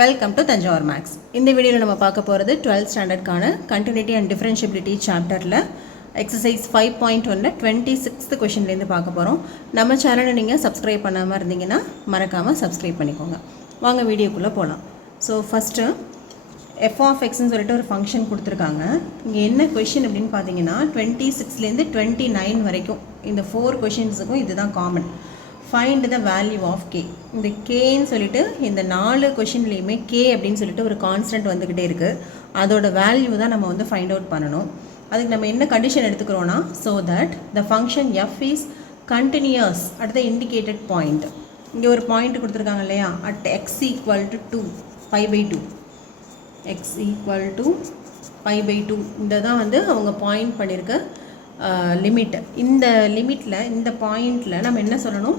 Welcome to Thanjavur maths. இந்த வீடியோவில் நம்ம பார்க்க போகிறது 12th ஸ்டாண்டர்டுக்கான கண்டினியூட்டி அண்ட் டிஃபரன்ஷியபிலிட்டி சாப்டரில் எக்ஸசைஸ் 5.1 26th கொஷின்லேருந்து பார்க்க போகிறோம். நம்ம சேனலை நீங்கள் சப்ஸ்கிரைப் பண்ணாமல் இருந்தீங்கன்னா மறக்காமல் சப்ஸ்கிரைப் பண்ணிக்கோங்க. வாங்க வீடியோக்குள்ளே போகலாம். ஸோ ஃபஸ்ட்டு எஃப் ஆஃப் எக்ஸ்ன்னு சொல்லிட்டு ஒரு ஃபங்க்ஷன் கொடுத்துருக்காங்க. இங்கே என்ன கொஷின் அப்படின்னு பார்த்தீங்கன்னா 26லேருந்து 29 வரைக்கும் இந்த 4 கொஷின்ஸுக்கும் இதுதான் common. Find the value of K. இந்த கேன்னு சொல்லிட்டு இந்த 4 கொஷின்லேயுமே கே அப்படின்னு சொல்லிட்டு ஒரு கான்ஸ்டன்ட் வந்துக்கிட்டே இருக்குது. அதோட வேல்யூ தான் நம்ம வந்து ஃபைண்ட் அவுட் பண்ணணும். அதுக்கு நம்ம என்ன கண்டிஷன் எடுத்துக்கிறோன்னா, so that the function f is continuous at the indicated point. இங்கே ஒரு பாயிண்ட் கொடுத்துருக்காங்க இல்லையா, at x equal to 2 π/2, x equal to π/2. இந்த தான் வந்து அவங்க பாயிண்ட் பண்ணியிருக்க லிமிட். இந்த லிமிட்டில் இந்த பாயிண்டில் நம்ம என்ன சொல்லணும்,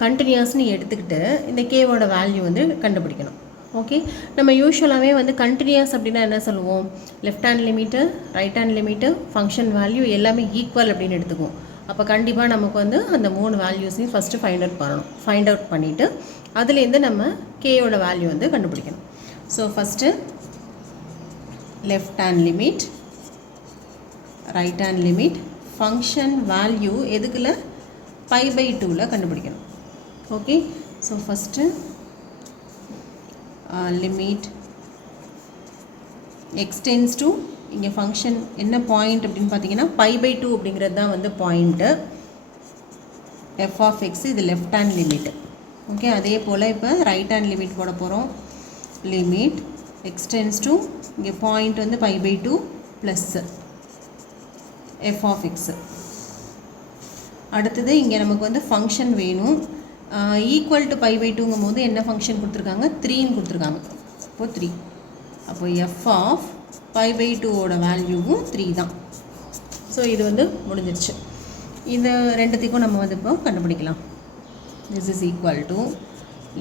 கண்டினியூஸ்னு எடுத்துக்கிட்டு இந்த கேவோட வேல்யூ வந்து கண்டுபிடிக்கணும். ஓகே, நம்ம யூஸ்வலாகவே வந்து கண்டினியூஸ் அப்படின்னா என்ன சொல்லுவோம், left hand limit, right hand limit, function value எல்லாமே ஈக்குவல் அப்படின்னு எடுத்துக்குவோம். அப்போ கண்டிப்பாக நமக்கு வந்து அந்த 3 வேல்யூஸையும் ஃபஸ்ட்டு ஃபைண்ட் அவுட் பண்ணணும். ஃபைண்ட் அவுட் பண்ணிவிட்டு அதுலேருந்து நம்ம கேயோட வேல்யூ வந்து கண்டுபிடிக்கணும். So first left hand limit, right hand limit, function value எதுக்குள்ள π/2ல் கண்டுபிடிக்கணும். Okay, so first limit x tends to, இங்கே ஃபங்க்ஷன் என்ன பாயிண்ட் அப்படின்னு பார்த்தீங்கன்னா π/2 அப்படிங்கிறது தான் வந்து பாயிண்ட்டு. எஃப் ஆஃப் எக்ஸ் இது லெஃப்ட் ஹேண்ட் லிமிட். ஓகே, அதே போல் இப்போ ரைட் ஹேண்ட் லிமிட் போட போகிறோம். லிமிட் எக்ஸ்டென்ஸ் டு, இங்கே பாயிண்ட் வந்து π/2 ப்ளஸ் எஃப் ஆஃப் எக்ஸு. அடுத்தது இங்கே நமக்கு வந்து ஃபங்க்ஷன் வேணும். ஈக்குவல் டு π/2ங்கும் போது என்ன ஃபங்க்ஷன் கொடுத்துருக்காங்க, 3ன்னு கொடுத்துருக்காங்க. அப்போது 3, அப்போ எஃப் ஆஃப் π/2ஓட வேல்யூவும் 3 தான். ஸோ இது வந்து முடிஞ்சிருச்சு. இது ரெண்டுத்துக்கும் நம்ம வந்து இப்போ கண்டுபிடிக்கலாம். This is equal to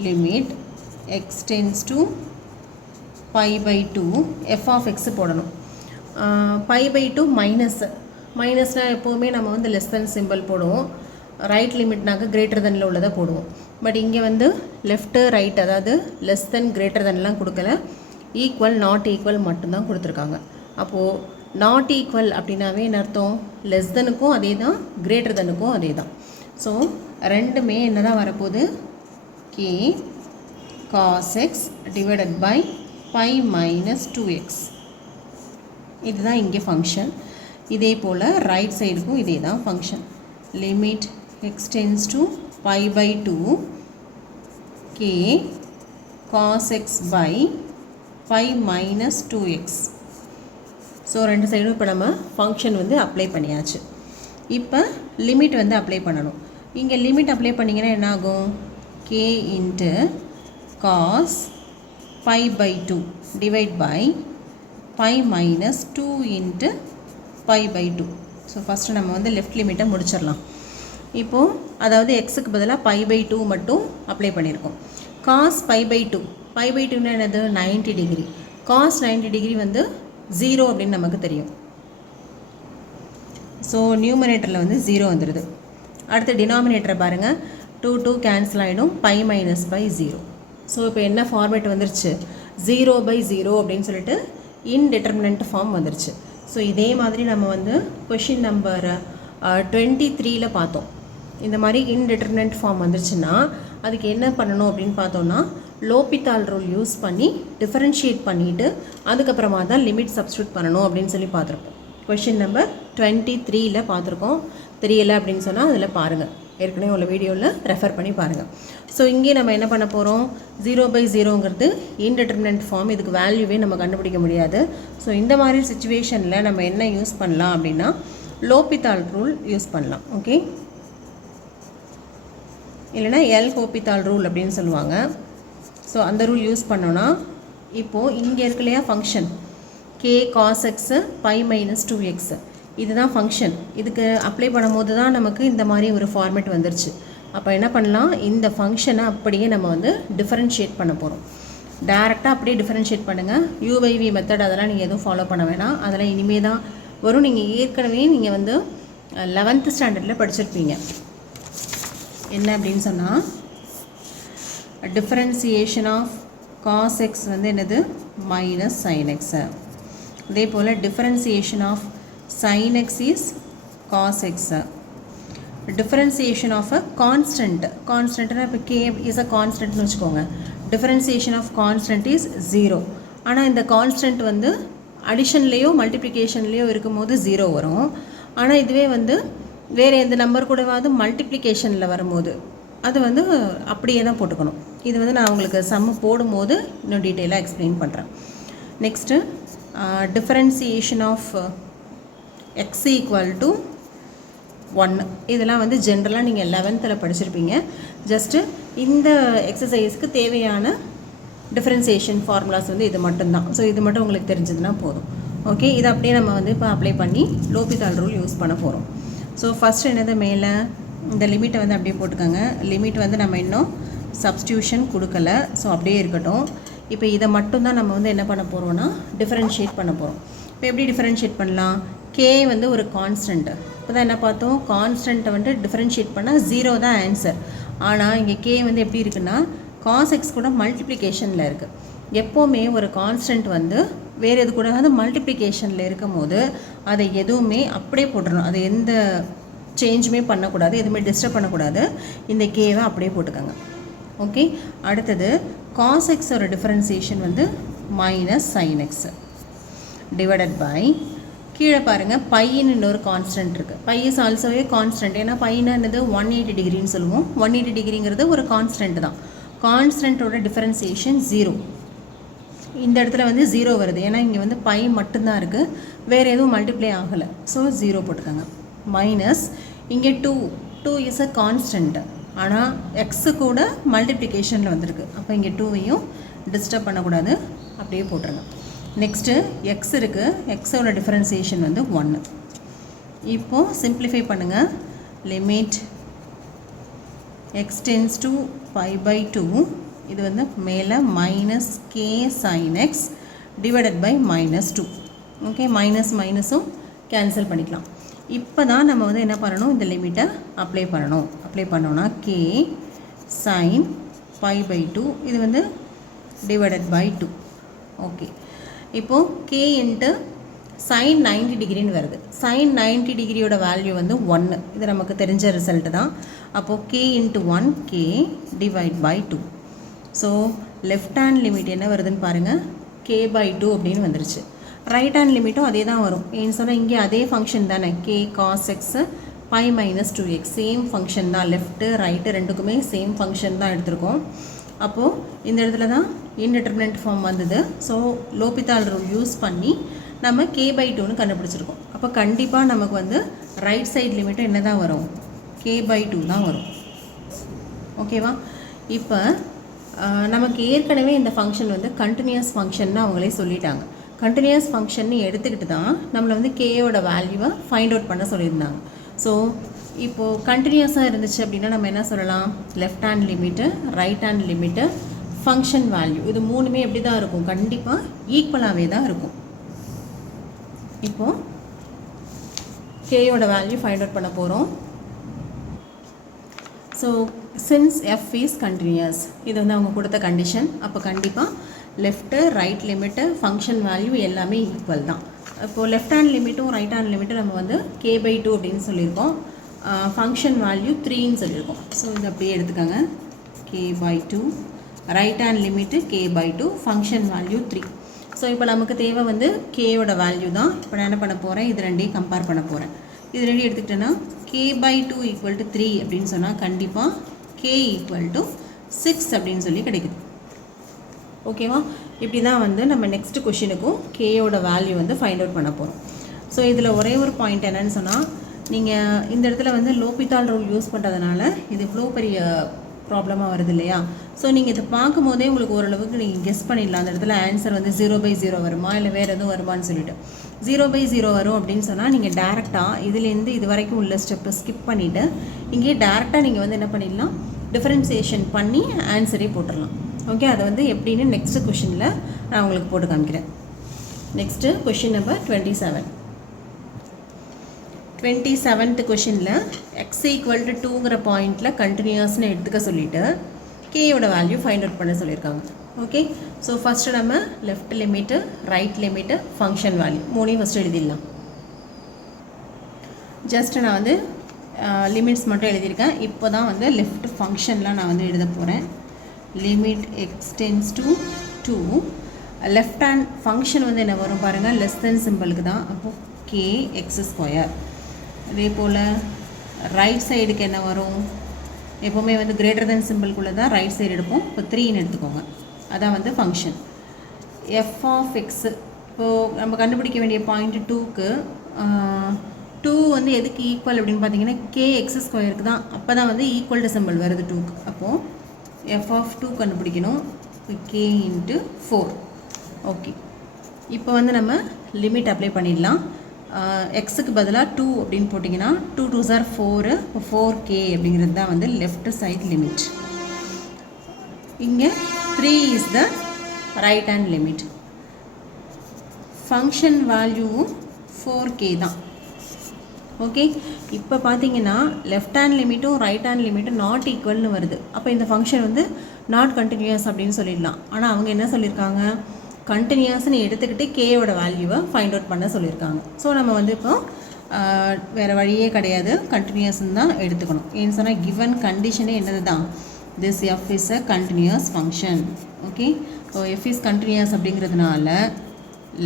limit x tends to π/2, f of x போடணும். π/2 மைனஸ்னால் எப்போவுமே நம்ம வந்து லெஸ் தென் சிம்பிள் போடுவோம். ரைட் லிமிட்னாக்க கிரேட்டர் தெனில் உள்ளதை போடுவோம். பட் இங்கே வந்து லெஃப்ட்டு ரைட், அதாவது லெஸ் தென் கிரேட்டர் தென்லாம் கொடுக்கல, ஈக்குவல் நாட் ஈக்குவல் மட்டும்தான் கொடுத்துருக்காங்க. அப்போது நாட் ஈக்குவல் அப்படின்னாவே என்ன அர்த்தம், லெஸ் தெனுக்கும் அதே தான், கிரேட்டர் தெனுக்கும் அதே தான். ஸோ ரெண்டுமே என்ன தான் வரப்போகுது, K cos x divided by π-2x. இதுதான் இங்கே ஃபங்க்ஷன். இதே போல் ரைட் சைடுக்கும் இதே தான் function. Limit x tends to π/2 k cos x by π-2x. So ரெண்டு சைடும் இப்போ நம்ம ஃபங்க்ஷன் வந்து அப்ளை பண்ணியாச்சு. இப்போ லிமிட் வந்து அப்ளை பண்ணணும். இங்கே லிமிட் அப்ளை பண்ணிங்கன்னா என்ன ஆகும், k into cos π/2 divide by π-2 into π/2. So first நம்ம வந்து லெஃப்ட் லிமிட்டை முடிச்சிடலாம். இப்போது அதாவது எக்ஸுக்கு பதிலாக π/2 மட்டும் அப்ளை பண்ணியிருக்கோம். காஸ் π/2 என்னது, 90 டிகிரி. காஸ் 90 டிகிரி வந்து 0 அப்படின்னு நமக்கு தெரியும். ஸோ நியூமரேட்டரில் வந்து 0 வந்துடுது. அடுத்து டினாமினேட்டரை பாருங்கள், 2 கேன்சல் ஆகிடும், π-0. ஸோ இப்போ என்ன ஃபார்மேட் வந்துருச்சு, 0/0 அப்படின்னு சொல்லிட்டு இன்டெட்டர்மினன்ட் ஃபார்ம் வந்துருச்சு. ஸோ இதே மாதிரி நம்ம வந்து கொஷின் நம்பர் 23ல் பார்த்தோம். இந்த மாதிரி இன்டெட்டர்மினன்ட் ஃபார்ம் வந்துருச்சுன்னா அதுக்கு என்ன பண்ணணும் அப்படின்னு பார்த்தோன்னா, லோபித்தால் ரூல் யூஸ் பண்ணி டிஃபரன்ஷியேட் பண்ணிவிட்டு அதுக்கப்புறமா தான் லிமிட் சப்ஸ்டியூட் பண்ணணும் அப்படின்னு சொல்லி பார்த்துருப்போம். கொஷின் நம்பர் 23ல் பார்த்துருக்கோம். தெரியலை அப்படின்னு சொன்னால் அதில் பாருங்கள், ஏற்கனவே உள்ள வீடியோவில் ரெஃபர் பண்ணி பாருங்கள். ஸோ இங்கே நம்ம என்ன பண்ண போகிறோம், 0/0ங்கிறது இன்டெட்டர்மினன்ட் ஃபார்ம், இதுக்கு வேல்யூவே நம்ம கண்டுபிடிக்க முடியாது. ஸோ இந்த மாதிரி சுச்சுவேஷனில் நம்ம என்ன யூஸ் பண்ணலாம் அப்படின்னா, லோபித்தால் ரூல் யூஸ் பண்ணலாம். ஓகே, இல்லைனா எல் ஹோபித்தால் ரூல் அப்படின்னு சொல்லுவாங்க. ஸோ அந்த ரூல் யூஸ் பண்ணோன்னா, இப்போது இங்கே இருக்கு இல்லையா function K cos x π-2x, இதுதான் ஃபங்க்ஷன். இதுக்கு அப்ளை பண்ணும்போது தான் நமக்கு இந்த மாதிரி ஒரு ஃபார்மேட் வந்துருச்சு. அப்போ என்ன பண்ணலாம், இந்த ஃபங்க்ஷனை அப்படியே நம்ம வந்து டிஃபரன்ஷியேட் பண்ண போகிறோம். டேரெக்டாக அப்படியே டிஃபரன்ஷியேட் பண்ணுங்கள். u/v மெத்தட் அதெல்லாம் நீங்கள் எதுவும் ஃபாலோ பண்ண வேணாம், அதெல்லாம் இனிமேல் தான் வரும். நீங்கள் ஏற்கனவே நீங்கள் வந்து 11th ஸ்டாண்டர்டில் படிச்சிருப்பீங்க. என்ன அப்படின்னு சொன்னால், டிஃபரன்சியேஷன் ஆஃப் cos x வந்து என்னது minus sin x. அதே போல் differentiation of sin x is cos x. Differentiation of a constant இப்போ k is a constant வச்சுக்கோங்க. Differentiation of constant is 0. ஆனால் இந்த கான்ஸ்டன்ட் வந்து அடிஷன்லேயோ மல்டிப்ளிகேஷன்லேயோ இருக்கும்போது 0 வரும். ஆனால் இதுவே வந்து வேறு எந்த நம்பர் கூடவாது மல்டிப்ளிகேஷனில் வரும்போது அது வந்து அப்படியே தான் போட்டுக்கணும். இது வந்து நான் உங்களுக்கு சம்மு போடும்போது இன்னும் டீட்டெயிலாக எக்ஸ்பிளைன் பண்ணுறேன். Next differentiation of x equal to 1. இதெல்லாம் வந்து ஜென்ரலாக நீங்கள் 11th படிச்சிருப்பீங்க. ஜஸ்ட்டு இந்த எக்ஸசைஸ்க்கு தேவையான டிஃபரன்சியேஷன் ஃபார்முலாஸ் வந்து இது மட்டும்தான். ஸோ இது மட்டும் உங்களுக்கு தெரிஞ்சதுன்னா போதும். ஓகே, இதை அப்படியே நம்ம வந்து இப்போ அப்ளை பண்ணி லோபிதால் ரூல் யூஸ் பண்ண போகிறோம். ஸோ ஃபஸ்ட் என்னது, மேலே இந்த லிமிட்டை வந்து அப்படியே போட்டுக்கோங்க. லிமிட் வந்து நம்ம இன்னும் சப்ஸ்டியூஷன் கொடுக்கல, ஸோ அப்படியே இருக்கட்டும். இப்போ இதை மட்டும்தான் நம்ம வந்து என்ன பண்ண போகிறோம்னா டிஃபரன்ஷியேட் பண்ண போகிறோம். இப்போ எப்படி டிஃபரன்ஷியேட் பண்ணலாம்? கே வந்து ஒரு கான்ஸ்டன்ட்டு. இப்போ தான் என்ன பார்த்தோம், கான்ஸ்டன்ட்டை வந்து டிஃபரன்ஷியேட் பண்ணால் 0 தான் ஆன்சர். ஆனால் இங்கே கே வந்து எப்படி இருக்குன்னா காஸ் எக்ஸ் கூட மல்டிப்ளிகேஷனில் இருக்குது. எப்போவுமே ஒரு கான்ஸ்டன்ட் வந்து வேறு எது கூட வந்து மல்டிப்ளிகேஷனில் இருக்கும் போது அதை எதுவுமே அப்படியே போட்டுடணும். அது எந்த சேஞ்சுமே பண்ணக்கூடாது, எதுவுமே டிஸ்டர்ப் பண்ணக்கூடாது. இந்த கேவை அப்படியே போட்டுக்கோங்க. ஓகே, அடுத்தது காஸ் எக்ஸோட டிஃபரன்சியேஷன் வந்து minus sine x divided by, கீழே பாருங்கள் பையின்னு இன்னொரு கான்ஸ்டன்ட் இருக்குது. பை இஸ் ஆல்சோவே கான்ஸ்டன்ட். ஏன்னா பையனா என்னது 180 டிகிரின்னு சொல்லுவோம். 180 டிகிரிங்கிறது ஒரு கான்ஸ்டன்ட் தான். கான்ஸ்டன்ட்டோட டிஃபரன்சியேஷன் 0. இந்த இடத்துல வந்து 0 வருது, ஏன்னா இங்கே வந்து பை மட்டும்தான் இருக்குது, வேறு எதுவும் மல்டிப்ளை ஆகலை. ஸோ 0 போட்டுக்கோங்க. மைனஸ் இங்கே 2 இஸ் அ கான்ஸ்டன்ட். ஆனால் எக்ஸு கூட மல்டிப்ளிகேஷனில் வந்திருக்கு. அப்போ இங்கே 2வையும் டிஸ்டர்ப் பண்ணக்கூடாது, அப்படியே போட்டுருங்க. நெக்ஸ்ட்டு எக்ஸ் இருக்குது, எக்ஸோட டிஃபரன்சியேஷன் வந்து 1. இப்போது சிம்பிளிஃபை பண்ணுங்கள். லிமிட் எக்ஸ் டென்ஸ் டு π/2, இது வந்து மேலே minus k sine x divided by -2. Okay, மைனஸும் கேன்சல் பண்ணிக்கலாம். இப்போ தான் நம்ம வந்து என்ன பண்ணணும், இந்த லிமிட்டை அப்ளை பண்ணணும். அப்ளை பண்ணோன்னா கே சைன் π/2, இது வந்து டிவைடட் பை 2. ஓகே, இப்போது கே இன்ட்டு சைன் 90 டிகிரின்னு வருது. சைன் 90 டிகிரியோட வேல்யூ வந்து 1. இது நமக்கு தெரிஞ்ச ரிசல்ட்டு தான். அப்போது K into 1 K divide by 2. So left hand limit என்ன வருதுன்னு பாருங்கள், k/2 அப்படின்னு வந்துருச்சு. ரைட் ஹேண்ட் லிமிட்டும் அதே தான் வரும். ஏன்னு சொன்னால் இங்கே அதே ஃபங்க்ஷன் தானே, K cos x by -2x same function தான். லெஃப்ட்டு ரைட்டு ரெண்டுக்குமே சேம் ஃபங்க்ஷன் தான் எடுத்திருக்கோம். அப்போது இந்த இடத்துல தான் இன்டிட்டர்மினன்ட் ஃபார்ம் வந்தது. ஸோ லோபிதால் ரூல் யூஸ் பண்ணி நம்ம k/2ன்னு கண்டுபிடிச்சிருக்கோம். அப்போ கண்டிப்பாக நமக்கு வந்து ரைட் சைட் லிமிட்டும் என்ன தான் வரும், k/2 தான் வரும். ஓகேவா? இப்போ நமக்கு ஏற்கனவே இந்த ஃபங்க்ஷன் வந்து கண்டினியூஸ் ஃபங்க்ஷன்னு அவங்களே சொல்லிட்டாங்க. கண்டினியூஸ் ஃபங்க்ஷன் எடுத்துக்கிட்டு தான் நம்மளை வந்து கேயோட வேல்யூவை ஃபைண்ட் அவுட் பண்ண சொல்லியிருந்தாங்க. ஸோ இப்போது கண்டினியூஸாக இருந்துச்சு அப்படின்னா நம்ம என்ன சொல்லலாம், left hand limit, right hand limit, function value, இது மூணுமே எப்படி தான் இருக்கும், கண்டிப்பாக ஈக்குவலாகவே தான் இருக்கும். இப்போது கேயோட வேல்யூ ஃபைண்ட் அவுட் பண்ண போகிறோம். So since f is continuous, இது வந்து அவங்க கொடுத்த கண்டிஷன். அப்போ கண்டிப்பாக left right limit function value எல்லாமே ஈக்குவல் தான். இப்போது லெஃப்ட் ஹேண்ட் லிமிட்டும் ரைட் ஹேண்ட் லிமிட்டும் நம்ம வந்து k/2 அப்படின்னு சொல்லியிருக்கோம். ஃபங்க்ஷன் வேல்யூ 3ன்னு சொல்லியிருக்கோம். ஸோ இது அப்படியே எடுத்துக்கோங்க, k/2, right hand limit k/2, function value 3. So இப்போ நமக்கு தேவை வந்து கேயோட வேல்யூ தான். இப்போ நான் என்ன பண்ண போகிறேன், இது ரெண்டையும் கம்பேர் பண்ண போகிறேன். இது ரெண்டையும் எடுத்துக்கிட்டேன்னா k/2 = 3 அப்படின்னு சொன்னால் கண்டிப்பாக k = 6 அப்படின்னு சொல்லி கிடைக்குது. ஓகேவா? இப்படி தான் வந்து நம்ம நெக்ஸ்ட் கொஷினுக்கும் கேயோட வேல்யூ வந்து ஃபைண்ட் அவுட் பண்ண போகிறோம். ஸோ இதில் ஒரே ஒரு பாயிண்ட் என்னன்னு சொன்னால், நீங்கள் இந்த இடத்துல வந்து லோபிதால் ரூல் யூஸ் பண்ணுறதுனால இது இவ்வளோ பெரிய ப்ராப்ளமாக வருது இல்லையா? ஸோ நீங்கள் இதை பார்க்கும் போதே உங்களுக்கு ஓரளவுக்கு நீங்கள் கெஸ் பண்ணிடலாம், அந்த இடத்துல ஆன்சர் வந்து 0/0 வருமா இல்லை வேறு எதுவும் வருமானு சொல்லிட்டு. 0/0 வரும் அப்படின்னு சொன்னால் நீங்கள் டேரெக்டாக இதுலேருந்து இது வரைக்கும் உள்ள ஸ்டெப்பை ஸ்கிப் பண்ணிவிட்டு இங்கே டேரெக்டாக நீங்கள் வந்து என்ன பண்ணிடலாம், டிஃபரன்சியேஷன் பண்ணி ஆன்சரே போட்டுடலாம். ஓகே, அதை வந்து எப்படின்னு நெக்ஸ்ட்டு கொஷினில் நான் உங்களுக்கு போட்டு காமிக்கிறேன். Next question number 27. 27th கொஷினில் எக்ஸ் ஈக்குவல் டு 2ங்கிற பாயிண்டில் கண்டினியூஸ்னு எடுத்துக்க சொல்லிவிட்டு கேயோட வேல்யூ ஃபைண்ட் அவுட் பண்ண சொல்லியிருக்காங்க. ஓகே, ஸோ ஃபஸ்ட்டு நம்ம left limit, right limit, function value மூணையும் ஃபஸ்ட்டு எழுதிடலாம். ஜஸ்ட்டு நான் வந்து லிமிட்ஸ் மட்டும் எழுதியிருக்கேன். இப்போ தான் வந்து லெஃப்ட் ஃபங்க்ஷன்லாம் நான் வந்து எழுத போகிறேன். Limit X tends to 2. Left hand function வந்து என்ன வரும் பாருங்கள், லெஸ் தென் சிம்பிளுக்கு தான். அப்போது கே எக்ஸ் ஸ்கொயர். அதே போல் ரைட் சைடுக்கு என்ன வரும், எப்போவுமே வந்து கிரேட்டர் தென் சிம்பிள்குள்ளே தான் ரைட் சைடு எடுப்போம். இப்போ 3ன்னு எடுத்துக்கோங்க, அதான் வந்து ஃபங்க்ஷன். எஃப் ஆஃப் எக்ஸு, இப்போது நம்ம கண்டுபிடிக்க வேண்டிய பாயிண்ட் 2க்கு 2 வந்து எதுக்கு ஈக்குவல் அப்படின்னு பார்த்தீங்கன்னா கே எக்ஸ் ஸ்கொயருக்கு தான். அப்போ தான் வந்து ஈக்குவல் டு சிம்பிள் வருது 2க்கு. அப்போது எஃப் ஆஃப் 2 கண்டுபிடிக்கணும். K into 4. ஓகே, இப்போ வந்து நம்ம லிமிட் அப்ளை பண்ணிடலாம். எக்ஸுக்கு பதிலாக 2 அப்படின்னு போட்டிங்கன்னா 2 2s are 4, இப்போ 4k அப்படிங்கிறது தான் வந்து லெஃப்ட் சைட் லிமிட். இங்கே 3 is the right hand limit. Function வேல்யூவும் 4k தான். ஓகே, இப்போ பார்த்தீங்கன்னா லெஃப்ட் ஹேண்ட் லிமிட்டும் ரைட் ஹேண்ட் லிமிட்டும் நாட் ஈக்குவல்னு வருது. அப்போ இந்த ஃபங்க்ஷன் வந்து நாட் கண்டினியூஸ் அப்படின்னு சொல்லிடலாம். ஆனால் அவங்க என்ன சொல்லியிருக்காங்க, கண்டினியூஸ்னு எடுத்துக்கிட்டு கேயோட வேல்யூவை ஃபைண்ட் அவுட் பண்ண சொல்லியிருக்காங்க. ஸோ நம்ம வந்து இப்போ வேறு வழியே கிடையாது, கண்டினியூஸ்ன்னு தான் எடுத்துக்கணும். ஏன்னு சொன்னால் கிவன் கண்டிஷனே என்னது தான், this f is a continuous function. Okay, so f is continuous அப்படிங்கிறதுனால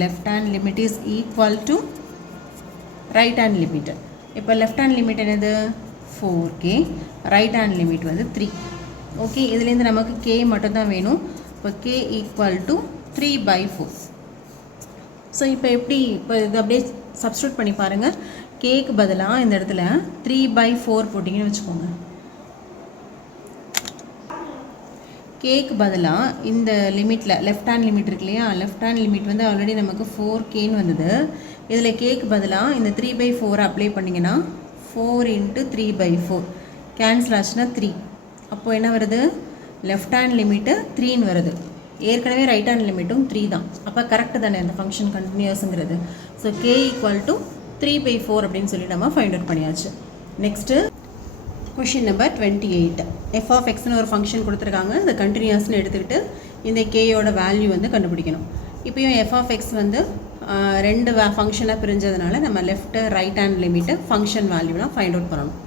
left hand limit is equal to right hand limit. இப்போ லெஃப்ட் ஹேண்ட் லிமிட் என்னது 4k, ரைட் ஹேண்ட் லிமிட் வந்து 3. ஓகே, இதுலேருந்து நமக்கு k மட்டும்தான் வேணும். இப்போ k ஈக்குவல் டு 3/4. ஸோ இப்போ எப்படி, இப்போ இது அப்படியே சப்ஸ்டியூட் பண்ணி பாருங்கள். கேக்கு பதிலாக இந்த இடத்துல 3/4 போட்டிங்கன்னு வச்சுக்கோங்க. கேக்கு பதிலாக இந்த லிமிட்டில் லெஃப்ட் ஹேண்ட் லிமிட் இருக்கு இல்லையா, லெஃப்ட் ஹேண்ட் லிமிட் வந்து ஆல்ரெடி நமக்கு 4kன்னு வந்தது. இதில் கேக்கு பதிலாக இந்த 3/4 அப்ளை பண்ணிங்கன்னா 4 × 3/4 கேன்சல் ஆச்சுன்னா 3. அப்போது என்ன வருது, லெஃப்ட் ஹேண்ட் லிமிட்டு 3ன்னு வருது. ஏற்கனவே ரைட் ஹேண்ட் லிமிட்டும் 3 தான். அப்போ கரெக்டு தானே அந்த ஃபங்க்ஷன் கண்டினியூஸுங்கிறது. ஸோ கே ஈக்குவல் டு 3/4 அப்படின்னு சொல்லி நம்ம ஃபைண்ட் அவுட் பண்ணியாச்சு. Next question number 28. F of எக்ஸ்னு ஒரு ஃபங்க்ஷன் கொடுத்துருக்காங்க. இந்த கண்டினியூஸ்னு எடுத்துக்கிட்டு இந்த கேயோட வேல்யூ வந்து கண்டுபிடிக்கணும். இப்போயும் எஃப் ஆஃப் எக்ஸ் வந்து 2 ஃபங்க்ஷனாக பிரிஞ்சதுனால நம்ம left right hand limit function வேல்யூலாம் ஃபைண்ட் அவுட் பண்ணணும்.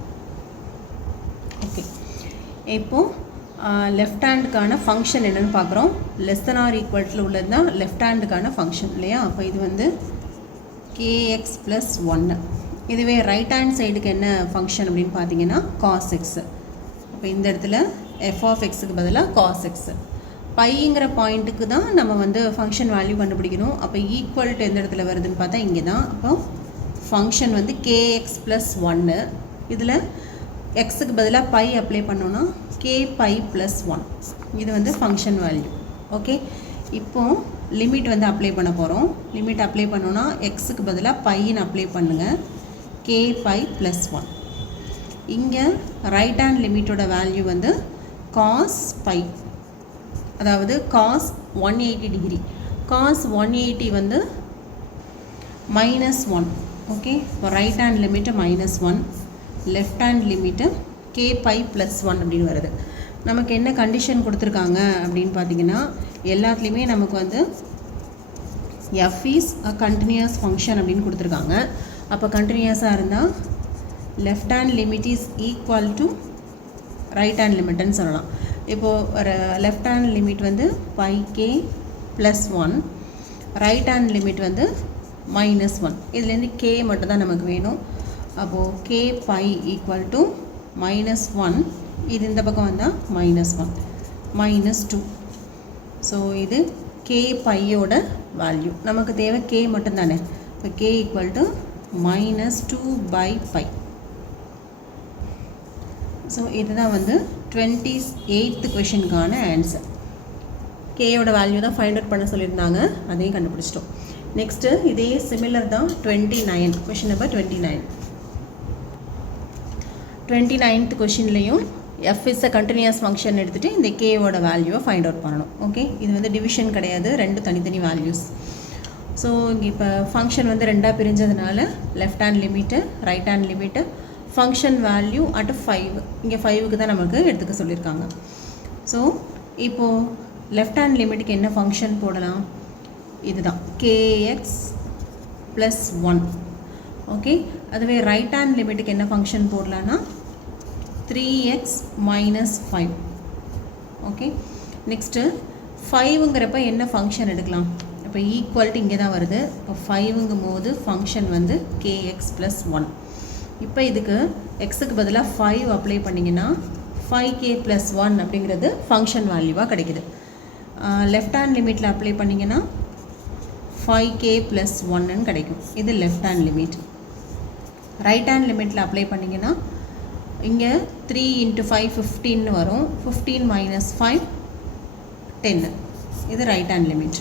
ஓகே, இப்போது லெஃப்ட் ஹேண்டுக்கான ஃபங்க்ஷன் என்னென்னு பார்க்குறோம். லெஸ் தென் ஆர் ஈக்குவல்ட்டில் உள்ளது தான் லெஃப்ட் ஹேண்டுக்கான ஃபங்க்ஷன் இல்லையா. அப்போ இது வந்து kx + 1. இதுவே ரைட் ஹேண்ட் சைடுக்கு என்ன ஃபங்க்ஷன் அப்படின்னு பார்த்தீங்கன்னா cos x. அப்போ இந்த இடத்துல எஃப் ஆஃப் எக்ஸுக்கு பதிலாக cos x. பைங்கிற பாயிண்ட்டுக்கு தான் நம்ம வந்து ஃபங்க்ஷன் வேல்யூ கண்டுபிடிக்கணும். அப்போ ஈக்குவல் டு எந்த இடத்துல வருதுன்னு பார்த்தா இங்கே தான். அப்போ ஃபங்க்ஷன் வந்து kx + 1. இதில் எக்ஸுக்கு பதிலாக பை அப்ளை பண்ணோன்னா k⁻ + 1. இது வந்து ஃபங்க்ஷன் வேல்யூ. ஓகே, இப்போது லிமிட் வந்து அப்ளை பண்ண போகிறோம். லிமிட் அப்ளை பண்ணோன்னா எக்ஸுக்கு பதிலாக பைன்னு அப்ளை பண்ணுங்கள், k⁻ + 1. இங்கே ரைட் ஹேண்ட் லிமிட்டோட வேல்யூ வந்து cos π, அதாவது cos 180 டிகிரி. cos 180 வந்து -1. ஓகே, இப்போ right hand limit -1, left hand limit k⁻ + 1 அப்படின்னு வருது. நமக்கு என்ன கண்டிஷன் கொடுத்துருக்காங்க அப்படின்னு பார்த்தீங்கன்னா எல்லாத்துலேயுமே நமக்கு வந்து f is a continuous function அப்படின்னு கொடுத்துருக்காங்க. அப்போ கண்டினியூஸாக இருந்தால் left hand limit is equal to right hand லிமிட்டுன்னு சொல்லலாம். இப்போது லெஃப்ட் ஹேண்ட் லிமிட் வந்து πk + 1, ரைட் ஹேண்ட் லிமிட் வந்து -1. இதுலேருந்து k மட்டும் தான் நமக்கு வேணும். அப்போது k⁻ = -1. இது இந்த பக்கம் வந்தால் -1, -2. ஸோ இது k⁻ வேல்யூ. நமக்கு தேவை k மட்டும்தானே. இப்போ k = -2/π. ஸோ இதுதான் வந்து 28th கொஷினுக்கான ஆன்சர். கேயோட வேல்யூ தான் ஃபைண்ட் அவுட் பண்ண சொல்லியிருந்தாங்க, அதையும் கண்டுபிடிச்சிட்டோம். நெக்ஸ்ட்டு இதே சிமிலர் தான் 29, கொஷின் நம்பர் 29. 29th கொஷின்லையும் f is a continuous function எடுத்துகிட்டு இந்த கேயோட வேல்யூவை ஃபைண்ட் அவுட் பண்ணணும். ஓகே, இது வந்து டிவிஷன் கிடையாது, 2 தனித்தனி வேல்யூஸ். ஸோ இங்கே இப்போ ஃபங்க்ஷன் வந்து 2ஆக பிரிஞ்சதுனால left hand limit, right hand limit, function value at 5. இங்கே 5க்கு தான் நமக்கு எடுத்துக்க சொல்லியிருக்காங்க. ஸோ இப்போது லெஃப்ட் ஹேண்ட் லிமிட்டுக்கு என்ன ஃபங்க்ஷன் போடலாம், இதுதான் kx ப்ளஸ் 1. ஓகே, அதுவே ரைட் ஹேண்ட் லிமிட்டுக்கு என்ன ஃபங்க்ஷன் போடலான்னா 3x மைனஸ் 5. ஓகே, நெக்ஸ்ட்டு 5ங்கிறப்ப என்ன ஃபங்க்ஷன் எடுக்கலாம், இப்போ ஈக்குவல்ட்டு இங்கே தான் வருது. இப்போ 5ங்கும் போது ஃபங்க்ஷன் வந்து kx ப்ளஸ் 1. இப்போ இதுக்கு எக்ஸுக்கு பதிலாக 5 அப்ளை பண்ணிங்கன்னா 5k ப்ளஸ் 1 அப்படிங்கிறது ஃபங்க்ஷன் வேல்யூவாக கிடைக்குது. லெஃப்ட் ஹேண்ட் லிமிட்டில் அப்ளை பண்ணிங்கன்னா 5k ப்ளஸ் 1ன்னு கிடைக்கும். இது left hand limit. Right hand லிமிட்டில் அப்ளை பண்ணிங்கன்னா இங்கே 3 × 5 15 வரும். 15 மைனஸ் 5 10. இது ரைட் ஹேண்ட் லிமிட்.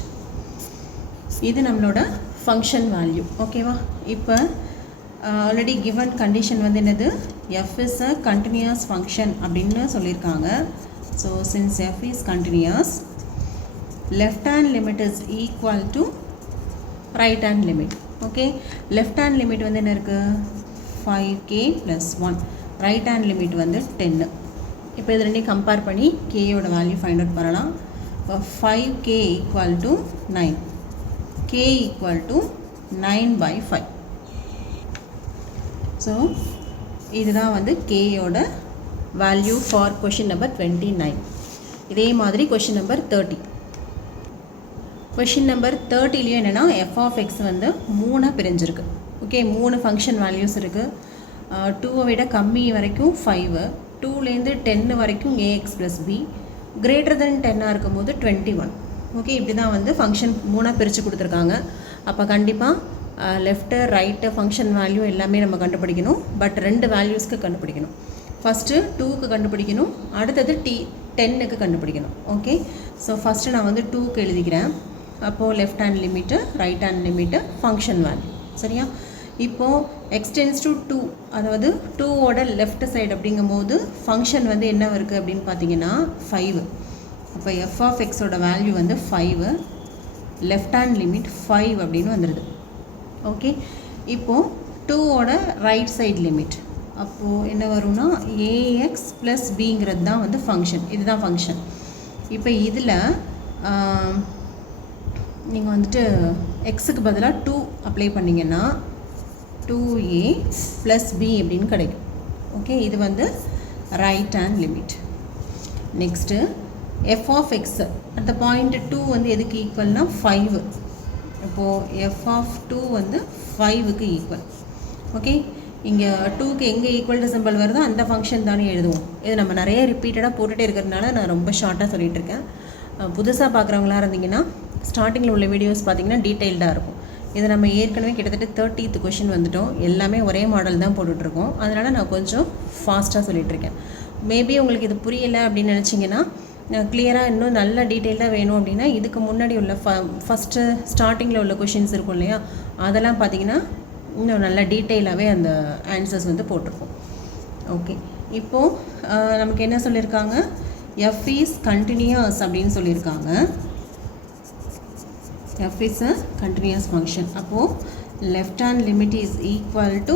இது நம்மளோட ஃபங்க்ஷன் வேல்யூ. ஓகேவா, இப்போ ஆல்ரெடி கிவன் கண்டிஷன் வந்து என்னது, f is a continuous function அப்படின்னு சொல்லியிருக்காங்க. So since f is continuous, left hand limit is equal to right hand limit. Okay, left hand limit வந்து என்ன இருக்குது 5k plus 1, right hand limit வந்து 10. இப்போ இது ரெண்டையும் கம்பேர் பண்ணி கேயோட வேல்யூ ஃபைண்ட் அவுட் பண்ணலாம். இப்போ 5k equal to 9, k equal to 9/5. So இதுதான் வந்து கேயோட வேல்யூ ஃபார் கொஷின் நம்பர் 29. இதே மாதிரி கொஷின் நம்பர் 30. கொஷின் நம்பர் 30லேயும் என்னென்னா எஃப் ஆஃப் எக்ஸ் வந்து 3 பிரிஞ்சிருக்கு. ஓகே, 3 ஃபங்க்ஷன் வேல்யூஸ் இருக்குது. 2 விட கம்மி வரைக்கும் 5, 2லேருந்து 10 வரைக்கும் ax plus b, greater than 10 இருக்கும்போது 21. ஓகே, இப்படி தான் வந்து ஃபங்க்ஷன் 3 பிரித்து கொடுத்துருக்காங்க. அப்போ கண்டிப்பாக லெஃப்ட்டு ரைட்டு ஃபங்க்ஷன் வேல்யூ எல்லாமே நம்ம கண்டுபிடிக்கணும். பட் 2 வேல்யூஸ்க்கு கண்டுபிடிக்கணும். ஃபஸ்ட்டு 2க்கு கண்டுபிடிக்கணும், அடுத்தது 10க்கு கண்டுபிடிக்கணும். ஓகே, ஸோ ஃபஸ்ட்டு நான் வந்து 2க்கு எழுதிக்கிறேன். அப்போது left hand limit, right hand limit, function value. சரியா, இப்போது x டென்ஸ் டு 2, அதாவது 2ஓட லெஃப்ட் சைடு அப்படிங்கும்போது ஃபங்க்ஷன் வந்து என்ன இருக்குது அப்படின்னு பார்த்தீங்கன்னா 5. அப்போ எஃப் ஆஃப் எக்ஸோட வேல்யூ வந்து 5, லெஃப்ட் ஹேண்ட் லிமிட் 5 அப்படின்னு வந்துடுது. ஓகே, இப்போது 2ஓட ரைட் சைடு லிமிட் அப்போது என்ன வரும்னா ax ப்ளஸ் பிங்கிறது தான் வந்து ஃபங்க்ஷன். இதுதான் ஃபங்க்ஷன். இப்போ இதில் நீங்கள் வந்துட்டு எக்ஸுக்கு பதிலாக 2 அப்ளை பண்ணிங்கன்னா 2a ப்ளஸ் b அப்படின்னு கிடைக்கும். ஓகே, இது வந்து right hand limit. Next f of x at the point 2 வந்து எதுக்கு ஈக்குவல்னா 5. இப்போது எஃப் ஆஃப் 2 வந்து 5க்கு ஈக்குவல். ஓகே, இங்கே 2க்கு எங்கே ஈக்குவல் டு சிம்பிள் வருதோ அந்த ஃபங்க்ஷன் தானே எழுதுவோம். இது நம்ம நிறைய ரிப்பீட்டடாக போட்டுகிட்டே இருக்கிறதுனால நான் ரொம்ப ஷார்ட்டாக சொல்லிகிட்டு இருக்கேன். புதுசாக பார்க்குறவங்களா இருந்தீங்கன்னா ஸ்டார்டிங்கில் உள்ள வீடியோஸ் பார்த்தீங்கன்னா டீட்டெயில்டாக இருக்கும். இதை நம்ம ஏற்கனவே கிட்டத்தட்ட 30th கொஷின் வந்துட்டோம். எல்லாமே ஒரே மாடல் தான் போட்டுட்ருக்கோம். அதனால் நான் கொஞ்சம் ஃபாஸ்ட்டாக சொல்லிகிட்ருக்கேன். மேபி உங்களுக்கு இது புரியலை அப்படின்னு நினச்சிங்கன்னா, கிளியராக இன்னும் நல்ல டீட்டெயிலாக வேணும் அப்படின்னா இதுக்கு முன்னாடி உள்ள ஃபஸ்ட்டு ஸ்டார்டிங்கில் உள்ள கொஷின்ஸ் இருக்கும் இல்லையா, அதெல்லாம் பார்த்தீங்கன்னா இன்னும் நல்ல டீட்டெயிலாகவே அந்த ஆன்சர்ஸ் வந்து போட்டிருக்கோம். ஓகே, இப்போது நமக்கு என்ன சொல்லியிருக்காங்க, f is continuous அப்படின்னு சொல்லியிருக்காங்க. f is a continuous function. அப்போது left hand limit is equal to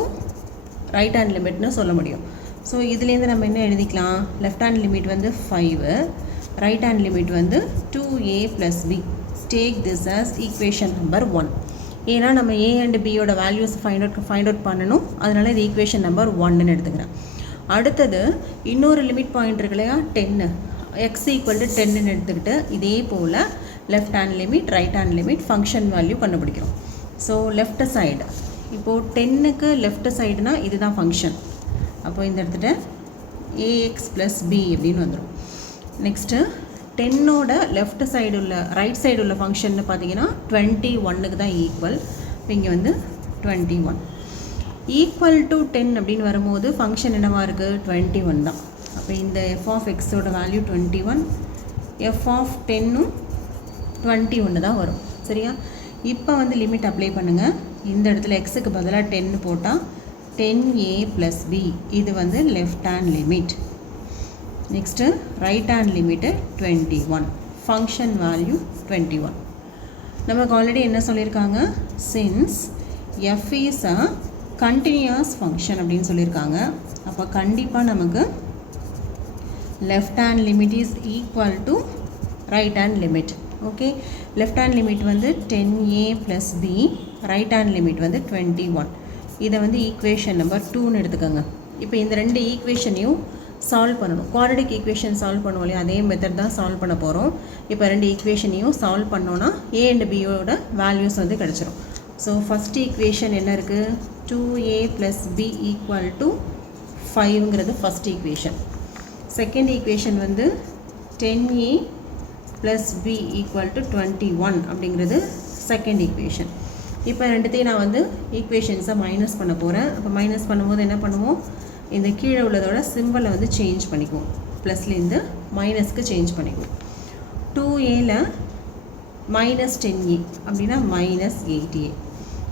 right hand limitனு சொல்ல முடியும். ஸோ இதுலேருந்து நம்ம என்ன எழுதிக்கலாம், லெஃப்ட் ஹேண்ட் லிமிட் வந்து 5, ரைட் ஹேண்ட் லிமிட் வந்து 2a plus b. Take this as equation number 1. ஏன்னா நம்ம a அண்ட் பியோட வேல்யூஸ் ஃபைண்ட் அவுட் பண்ணணும். அதனால் இது ஈக்குவேஷன் நம்பர் 1ன்னு எடுத்துக்கிறேன். அடுத்தது இன்னொரு லிமிட் பாயிண்ட் இருக்கு இல்லையா, 10, x ஈக்குவல் டு 10ன்னு எடுத்துக்கிட்டு இதே போல் left hand limit, right hand limit, function value கண்டுபிடிக்கிறோம். ஸோ லெஃப்ட் சைடு இப்போது 10க்கு லெஃப்ட் சைடுனா இதுதான் ஃபங்க்ஷன். அப்போது இந்த இடத்துல ax ப்ளஸ் b அப்படின்னு வந்துடும். நெக்ஸ்ட்டு 10ஓட லெஃப்ட் சைடு உள்ள ரைட் சைடு உள்ள ஃபங்க்ஷன்னு பார்த்தீங்கன்னா 21க்கு தான் ஈக்குவல். இங்கே வந்து 21 ஈக்குவல் டு 10 அப்படின்னு வரும்போது ஃபங்க்ஷன் என்னவாக இருக்குது, 21 தான். அப்போ இந்த எஃப் ஆஃப் எக்ஸோட வேல்யூ 21, எஃப் ஆஃப் 10ம் 21 தான் வரும். சரியா, இப்போ வந்து லிமிட் அப்ளை பண்ணுங்கள். இந்த இடத்துல எக்ஸுக்கு பதிலாக 10 போட்டால் 10a ப்ளஸ் b, இது வந்து left hand limit. Next right hand limit 21, function value 21. நமக்கு ஆல்ரெடி என்ன சொல்லியிருக்காங்க, since f is a continuous function அப்படின்னு சொல்லியிருக்காங்க. அப்போ கண்டிப்பாக நமக்கு left hand limit is equal to right hand limit. Okay, left hand limit வந்து 10a + b, right hand limit வந்து 21. இதை வந்து ஈக்குவேஷன் நம்பர் 2ன்னு எடுத்துக்கோங்க. இப்போ இந்த ரெண்டு ஈக்குவேஷனையும் சால்வ் பண்ணணும். குவாட்ரடிக் ஈக்குவேஷன் சால்வ் பண்ணுவோம் இல்லையா, அதே மெத்தட் தான் சால்வ் பண்ண போகிறோம். இப்போ ரெண்டு ஈக்குவேஷனையும் சால்வ் பண்ணோன்னா a and bயோட வேல்யூஸ் வந்து கிடச்சிரும். ஸோ ஃபஸ்ட் ஈக்குவேஷன் என்ன இருக்குது, 2a + b = 5ங்கிறது ஃபஸ்ட் ஈக்குவேஷன். செகண்ட் ஈக்குவேஷன் வந்து 10a + b = 21 அப்படிங்கிறது செகண்ட் ஈக்குவேஷன். இப்போ ரெண்டுத்தையும் நான் வந்து ஈக்குவேஷன்ஸை மைனஸ் பண்ண போகிறேன். அப்போ மைனஸ் பண்ணும்போது என்ன பண்ணுவோம், இந்த கீழே உள்ளதோட சிம்பிளை வந்து சேஞ்ச் பண்ணிக்குவோம். ப்ளஸ்லேருந்து மைனஸ்க்கு சேஞ்ச் பண்ணிக்குவோம். 2aல -10a அப்படின்னா -8a.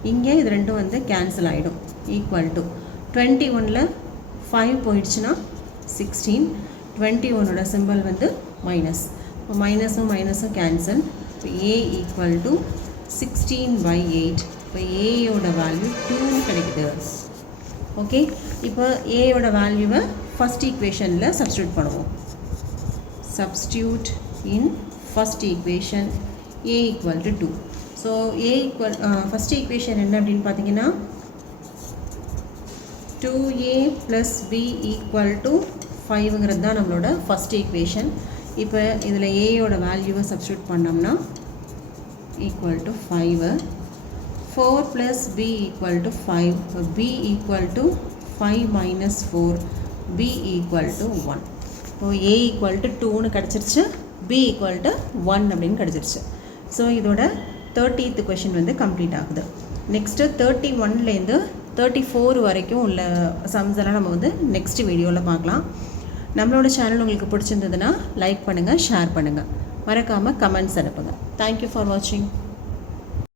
இங்கே இது ரெண்டும் வந்து கேன்சல் ஆகிடும். = 21ல் 5 போயிடுச்சுன்னா 16, 21ஓட சிம்பிள் வந்து மைனஸ். இப்போ மைனஸும் மைனஸும் கேன்சல். இப்போ a = 16/8. இப்போ ஏயோட வேல்யூ 2 கிடைக்குது. ஓகே, இப்போ ஏயோட வேல்யூவை ஃபஸ்ட் ஈக்குவேஷனில் சப்ஸ்டியூட் பண்ணுவோம். Substitute in first equation a = 2. So first equation என்ன அப்படின்னு பார்த்தீங்கன்னா 2a + b = 5ங்கிறது தான் நம்மளோட ஃபஸ்ட் ஈக்குவேஷன். இப்போ இதில் ஏயோட வேல்யூவை சப்ஸ்டியூட் பண்ணோம்னா = 5. 4 + b = 5. b = 5 - 4, b = 1. இப்போ a = 2ன்னு கிடச்சிருச்சு, b = 1 அப்படின்னு கிடச்சிருச்சு. ஸோ இதோட 30th கொஷின் வந்து கம்ப்ளீட் ஆகுது. நெக்ஸ்ட்டு 31லேருந்து 34 வரைக்கும் உள்ள சம்ஸ் எல்லாம் நம்ம வந்து நெக்ஸ்ட் வீடியோவில் பார்க்கலாம். நம்மளோட சேனல் உங்களுக்கு பிடிச்சிருந்ததுன்னா லைக் பண்ணுங்கள், ஷேர் பண்ணுங்கள், மறக்காமல் கமெண்ட்ஸ் அனுப்புங்க. தேங்க்யூ ஃபார் வாட்சிங்.